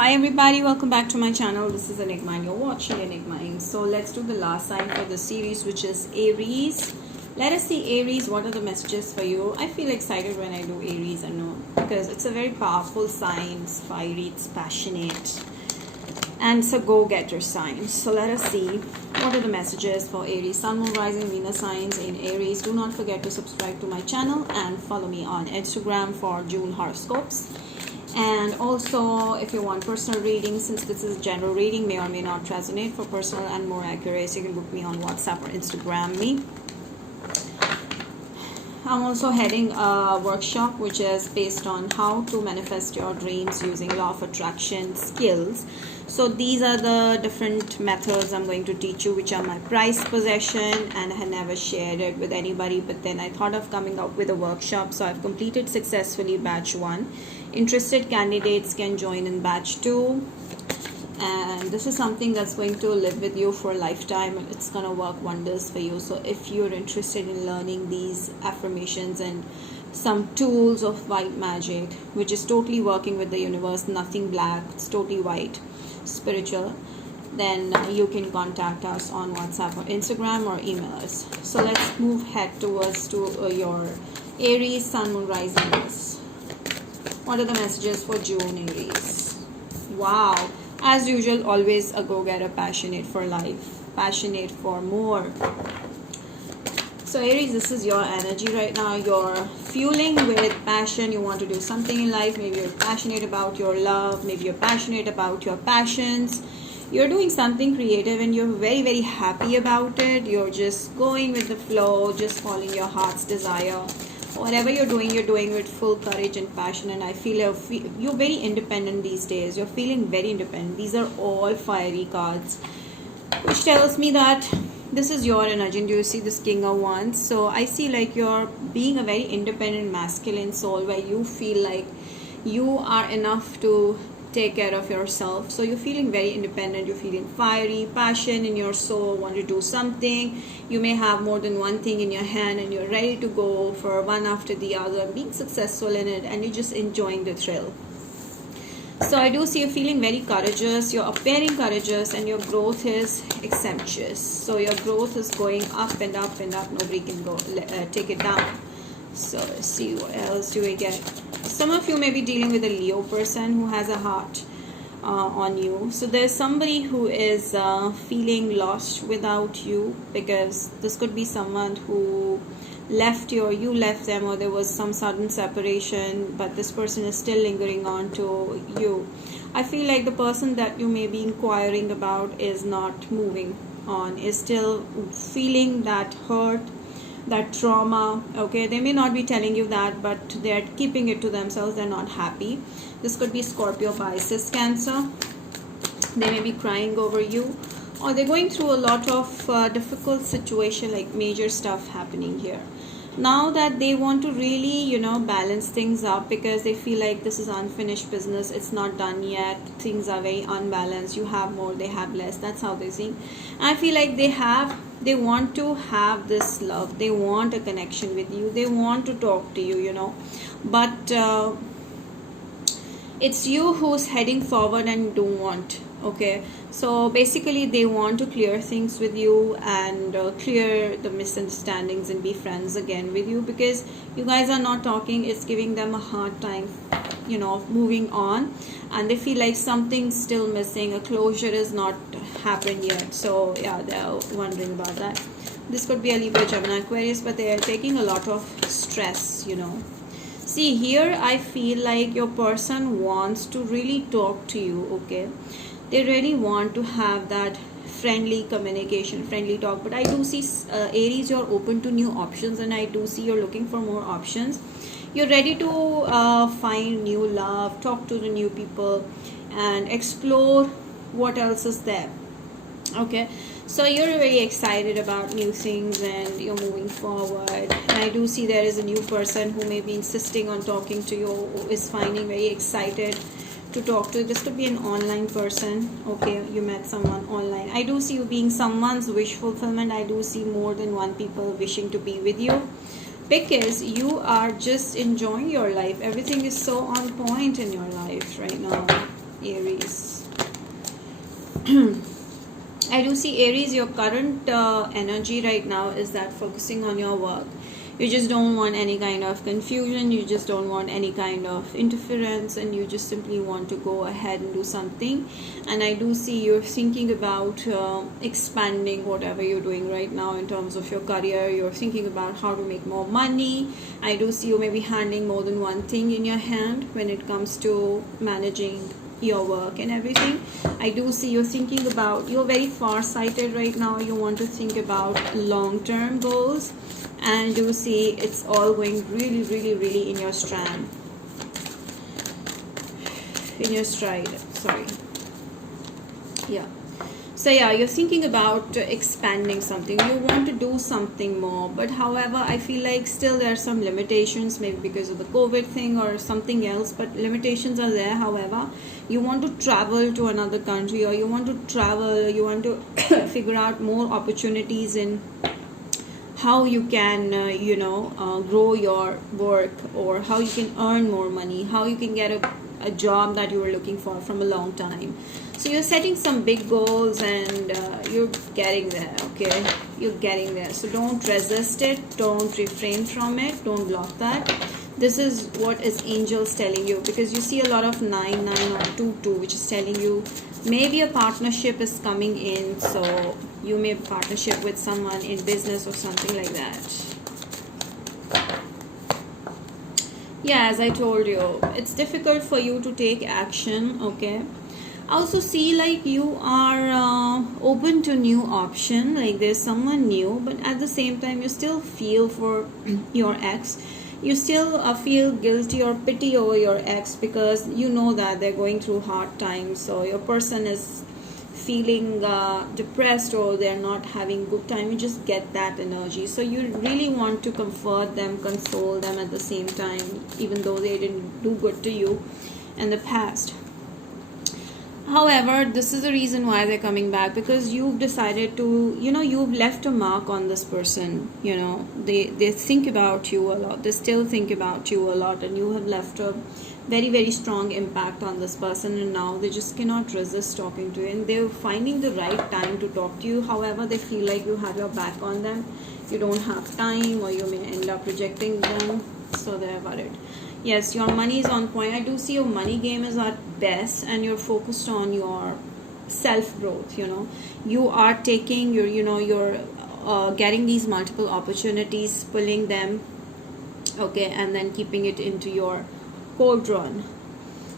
Hi everybody, welcome back to my channel. This is Enigma and you're watching Enigma Inc. So let's do the last sign for the series, which is Aries. Let us see, Aries, what are the messages for you? I feel excited when I do Aries, I know, because it's a very powerful sign. It's fiery, it's passionate, and it's a go-getter sign. So let us see what are the messages for Aries. Sun, Moon, Rising, Venus signs in Aries. Do not forget to subscribe to my channel and follow me on Instagram for June horoscopes. And also, if you want personal reading, since this is general reading, may or may not resonate, for personal and more accuracy, you can book me on WhatsApp or Instagram me. I'm also heading a workshop which is based on how to manifest your dreams using law of attraction skills. So these are the different methods I'm going to teach you, which are my prized possession, and I had never shared it with anybody, but then I thought of coming up with a workshop. So I've completed successfully batch 1. Interested candidates can join in batch 2, and this is something that's going to live with you for a lifetime. It's going to work wonders for you. So if you're interested in learning these affirmations and some tools of white magic, which is totally working with the universe, nothing black, it's totally white, spiritual, then you can contact us on WhatsApp or Instagram or email us. So let's move head towards to your Aries, Sun, Moon, Rising. What are the messages for June, Aries? Wow, as usual, always a go-getter, passionate for life, passionate for more. So Aries, this is your energy right now. You're fueling with passion. You want to do something in life. Maybe you're passionate about your love. Maybe you're passionate about your passions. You're doing something creative and you're very, very happy about it. You're just going with the flow, just following your heart's desire. Whatever you're doing with full courage and passion. And I feel you're very independent these days. You're feeling very independent. These are all fiery cards, which tells me that this is your energy. Do you see this King of Wands? So I see like you're being a very independent masculine soul, where you feel like you are enough to take care of yourself. So you're feeling very independent. You're feeling fiery, passion in your soul, want to do something. You may have more than one thing in your hand and you're ready to go for one after the other, being successful in it, and you're just enjoying the thrill. So I do see you feeling very courageous. You're appearing courageous and your growth is exemptuous. So your growth is going up and up and up. Nobody can go take it down. So let's see, what else do we get? Some of you may be dealing with a Leo person who has a heart on you. So there's somebody who is feeling lost without you, because this could be someone who left you or you left them, or there was some sudden separation, but this person is still lingering on to you. I feel like the person that you may be inquiring about is not moving on, is still feeling that hurt, that trauma. Okay, they may not be telling you that, but they're keeping it to themselves. They're not happy. This could be Scorpio, Pisces, Cancer. They may be crying over you, or they're going through a lot of difficult situation, like major stuff happening here. Now that they want to really, balance things up, because they feel like this is unfinished business. It's not done yet. Things are very unbalanced. You have more, they have less. That's how they think. I feel like they want to have this love. They want a connection with you. They want to talk to you, but it's you who's heading forward and don't want. Okay, so basically they want to clear things with you and clear the misunderstandings and be friends again with you, because you guys are not talking. It's giving them a hard time, moving on, and they feel like something's still missing. A closure is not happened yet. So yeah, they're wondering about that. This could be a Libra, Gemini, Aquarius, but they are taking a lot of stress. See, here I feel like your person wants to really talk to you. Okay, they really want to have that friendly communication, friendly talk. But I do see Aries, you're open to new options, and I do see you're looking for more options. You're ready to find new love, talk to the new people, and explore what else is there. Okay, so you're very excited about new things and you're moving forward. And I do see there is a new person who may be insisting on talking to you, who is finding very excited to talk to. This could be an online person. Okay, you met someone online. I do see you being someone's wish fulfillment. I do see more than one people wishing to be with you, because you are just enjoying your life. Everything is so on point in your life right now, Aries. I do see Aries, your current energy right now is that focusing on your work. You just don't want any kind of confusion, you just don't want any kind of interference, and you just simply want to go ahead and do something. And I do see you're thinking about expanding whatever you're doing right now in terms of your career. You're thinking about how to make more money. I do see you maybe handling more than one thing in your hand when it comes to managing your work and everything. I do see you're thinking about, you're very far-sighted right now. You want to think about long-term goals, and you see it's all going really, really, really in your stride. Sorry. Yeah. So yeah, you're thinking about expanding something. You want to do something more, but however, I feel like still there are some limitations, maybe because of the COVID thing or something else, but limitations are there. However, you want to travel to another country, or you want to figure out more opportunities in how you can grow your work, or how you can earn more money, how you can get a job that you were looking for from a long time. So you're setting some big goals, and you're getting there. Okay, you're getting there. So don't resist it, don't refrain from it, don't block that. This is what is angels telling you, because you see a lot of 9 or 2 which is telling you maybe a partnership is coming in. So you may partnership with someone in business or something like that. Yeah, as I told you, it's difficult for you to take action. Okay, I also see like you are open to new option, like there's someone new, but at the same time you still feel for your ex. You still feel guilty or pity over your ex, because you know that they're going through hard times. So your person is feeling depressed, or they're not having good time. You just get that energy. So you really want to comfort them, console them at the same time, even though they didn't do good to you in the past. However, this is the reason why they're coming back, because you've decided to, you've left a mark on this person. They think about you a lot. They still think about you a lot, and you have left a very, very strong impact on this person, and now they just cannot resist talking to you, and they're finding the right time to talk to you. However, they feel like you have your back on them. You don't have time, or you may end up rejecting them, so they're worried. Yes, your money is on point. I do see your money game is at best, and you're focused on your self growth. You are taking you're getting these multiple opportunities, pulling them, okay, and then keeping it into your cauldron.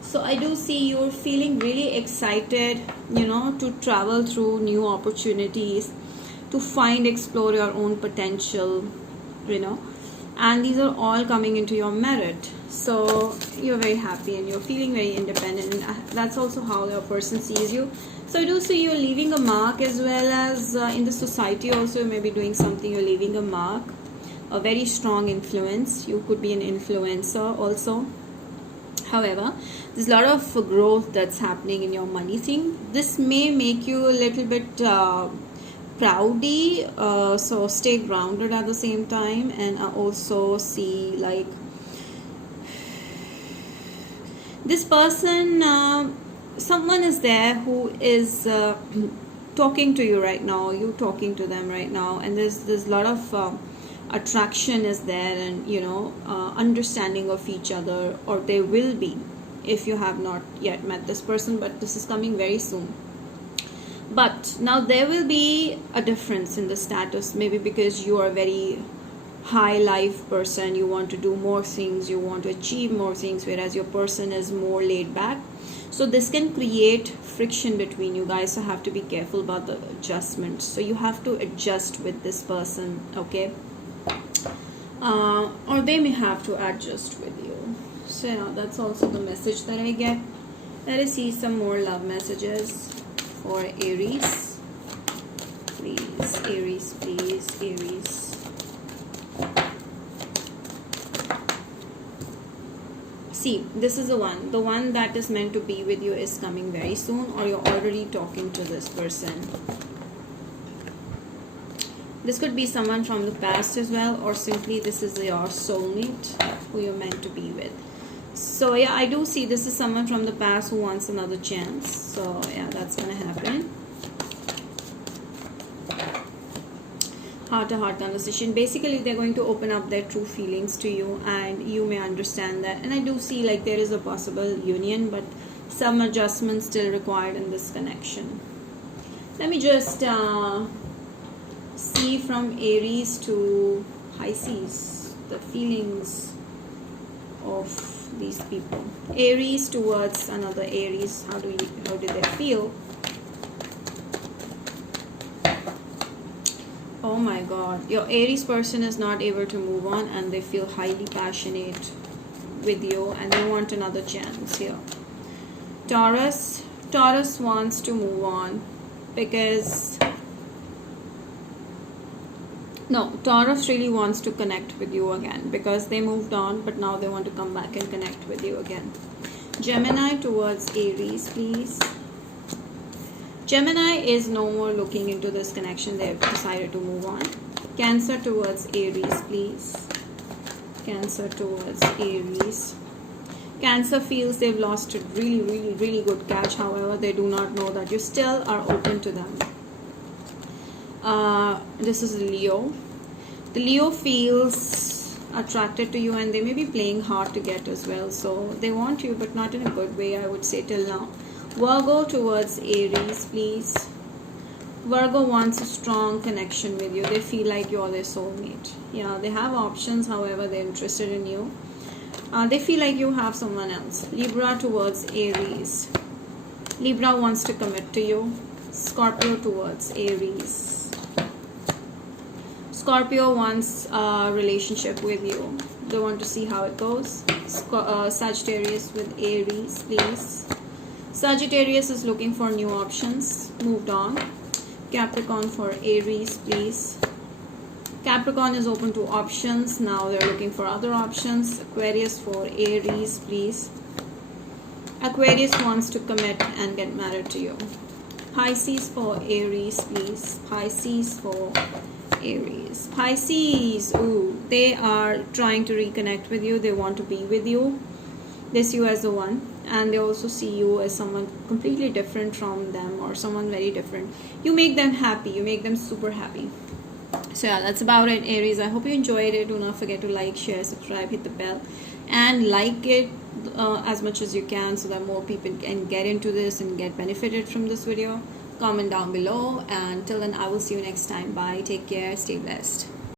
So I do see you're feeling really excited, to travel through new opportunities, to explore your own potential, and these are all coming into your merit. So you're very happy, and you're feeling very independent, and that's also how your person sees you. So I do see you're leaving a mark, as well as in the society also. You may be doing something, you're leaving a mark, a very strong influence. You could be an influencer also. However, there's a lot of growth that's happening in your money thing. This may make you a little bit proudy, so stay grounded at the same time. And I also see like this person, someone is there who is talking to you right now. You talking to them right now, and there's a lot of attraction is there, and understanding of each other, or there will be, if you have not yet met this person, but this is coming very soon. But now there will be a difference in the status, maybe because you are a very high life person. You want to do more things, you want to achieve more things, whereas your person is more laid back. So this can create friction between you guys, so have to be careful about the adjustments. So you have to adjust with this person, okay, or they may have to adjust with you. So yeah, that's also the message that I get. Let us see some more love messages for Aries. Please, Aries, please, Aries. See, this is the one that is meant to be with you is coming very soon, or you're already talking to this person. This could be someone from the past as well, or simply this is your soulmate who you're meant to be with. So yeah, I do see this is someone from the past who wants another chance. So yeah, that's gonna happen. heart-to-heart conversation. Basically, they're going to open up their true feelings to you, and you may understand that. And I do see like there is a possible union, but some adjustments still required in this connection. Let me just see from Aries to Pisces the feelings of these people. Aries towards another Aries. How do they feel? Oh my God, your Aries person is not able to move on, and they feel highly passionate with you, and they want another chance here. Taurus wants to move on because Taurus really wants to connect with you again because they moved on, but now they want to come back and connect with you again. Gemini towards Aries, please. Gemini is no more looking into this connection. They've decided to move on. Cancer towards Aries, please. Cancer towards Aries. Cancer feels they've lost a really good catch. However, they do not know that you still are open to them. This is Leo. The Leo feels attracted to you, and they may be playing hard to get as well. So they want you, but not in a good way, I would say, till now. Virgo towards Aries, please. Virgo wants a strong connection with you. They feel like you're their soulmate. Yeah, they have options. However, they're interested in you. They feel like you have someone else. Libra towards Aries. Libra wants to commit to you. Scorpio towards Aries. Scorpio wants a relationship with you. They want to see how it goes. Sagittarius with Aries, please. Sagittarius is looking for new options. Moved on. Capricorn for Aries, please. Capricorn is open to options. Now they're looking for other options. Aquarius for Aries, please. Aquarius wants to commit and get married to you. Pisces for Aries, please. Pisces for Aries. Pisces, they are trying to reconnect with you. They want to be with you. They see you as the one, and they also see you as someone completely different from them, or someone very different. You make them happy. You make them super happy. So yeah, that's about it, Aries. I hope you enjoyed it. Do not forget to like, share, subscribe, hit the bell, and like it as much as you can, so that more people can get into this and get benefited from this video. Comment down below, and till then I will see you next time. Bye, take care, stay blessed.